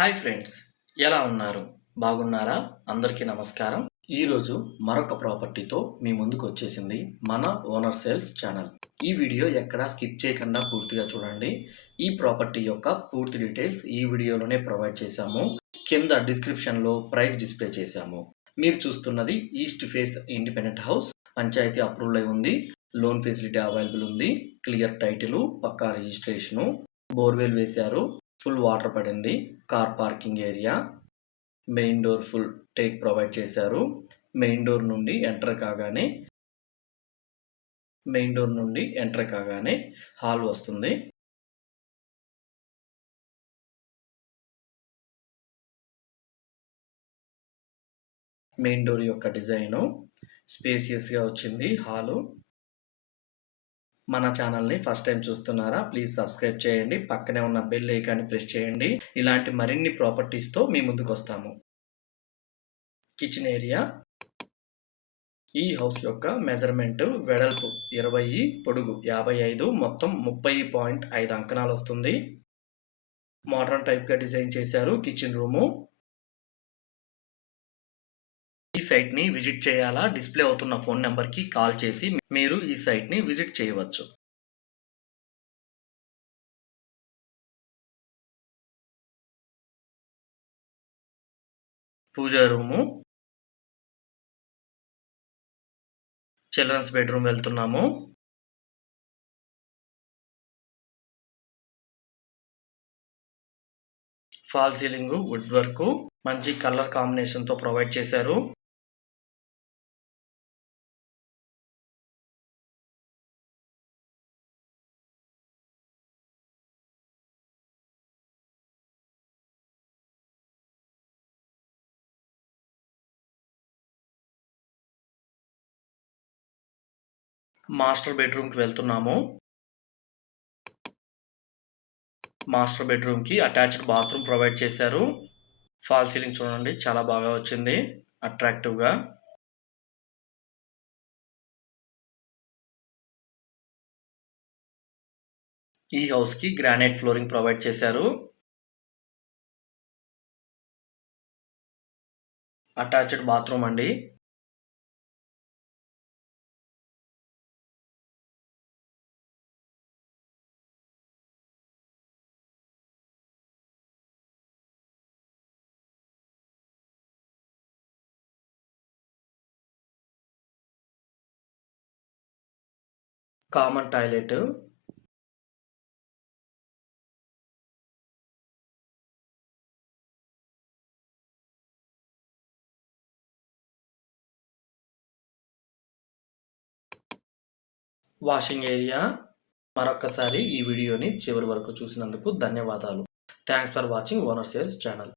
Hi friends, ఎలా ఉన్నారు? బాగున్నారా? అందరికీ నమస్కారం. ఈరోజు మరొక ప్రాపర్టీతో మీ ముందుకు వచ్చేసింది మన ఓనర్ సేల్స్ ఛానల్. ఈ వీడియో ఎక్కడా స్కిప్ చేయకుండా పూర్తిగా చూడండి. ఈ ప్రాపర్టీ యొక్క పూర్తి డీటెయిల్స్ ఈ వీడియోలోనే ప్రొవైడ్ చేశాము. కింద డిస్క్రిప్షన్లో ప్రైస్ డిస్ప్లే చేశాము. మీరు చూస్తున్నది east face independent house. Panchayat approval అయి ఉంది. లోన్ ఫెసిలిటీ అవైలబుల్ ఉంది. క్లియర్ టైటిల్, పక్కా రిజిస్ట్రేషను, బోర్వెల్ వేశారు. ఫుల్ వాటర్ పడింది. Car parking area, main door full teak provide చేశారు. మెయిన్ డోర్ నుండి ఎంటర్ కాగానే హాల్ వస్తుంది. మెయిన్ డోర్ యొక్క డిజైను స్పేసియస్గా వచ్చింది. హాలు. మన ఛానల్ని ఫస్ట్ టైం చూస్తున్నారా? ప్లీజ్ సబ్స్క్రైబ్ చేయండి. పక్కనే ఉన్న బెల్ ఐకాన్ని ప్రెస్ చేయండి. ఇలాంటి మరిన్ని ప్రాపర్టీస్తో మీ ముందుకు వస్తాము. Kitchen area. ఈ హౌస్ యొక్క మెజర్మెంట్ వెడల్పు 20, పొడుగు 55, మొత్తం 30.5 అంకణాలు వస్తుంది. మోడర్న్ టైప్గా డిజైన్ చేశారు. Kitchen room. ఈ సైట్ని విజిట్ చేయాలా? డిస్ప్లే అవుతున్న ఫోన్ నెంబర్కి కాల్ చేసి మీరు ఈ సైట్ని విజిట్ చేయవచ్చు. పూజా రూము, చిల్డ్రన్స్ బెడ్రూమ్ వెళ్తున్నాము. ఫాల్ సీలింగ్, వుడ్ వర్క్, మంచి కలర్ కాంబినేషన్తో ప్రొవైడ్ చేశారు. మాస్టర్ బెడ్రూమ్కి వెళ్తున్నాము. మాస్టర్ బెడ్రూమ్కి అటాచ్డ్ బాత్రూమ్ ప్రొవైడ్ చేశారు. ఫాల్ సీలింగ్ చూడండి, చాలా బాగా వచ్చింది, అట్రాక్టివ్గా. ఈ హౌస్కి గ్రానైట్ ఫ్లోరింగ్ ప్రొవైడ్ చేశారు. అటాచ్డ్ బాత్రూమ్ అండి. Common toilet. Washing area. మరొక్కసారి ఈ వీడియోని చివరి వరకు చూసినందుకు ధన్యవాదాలు. Thanks for watching owner sales channel.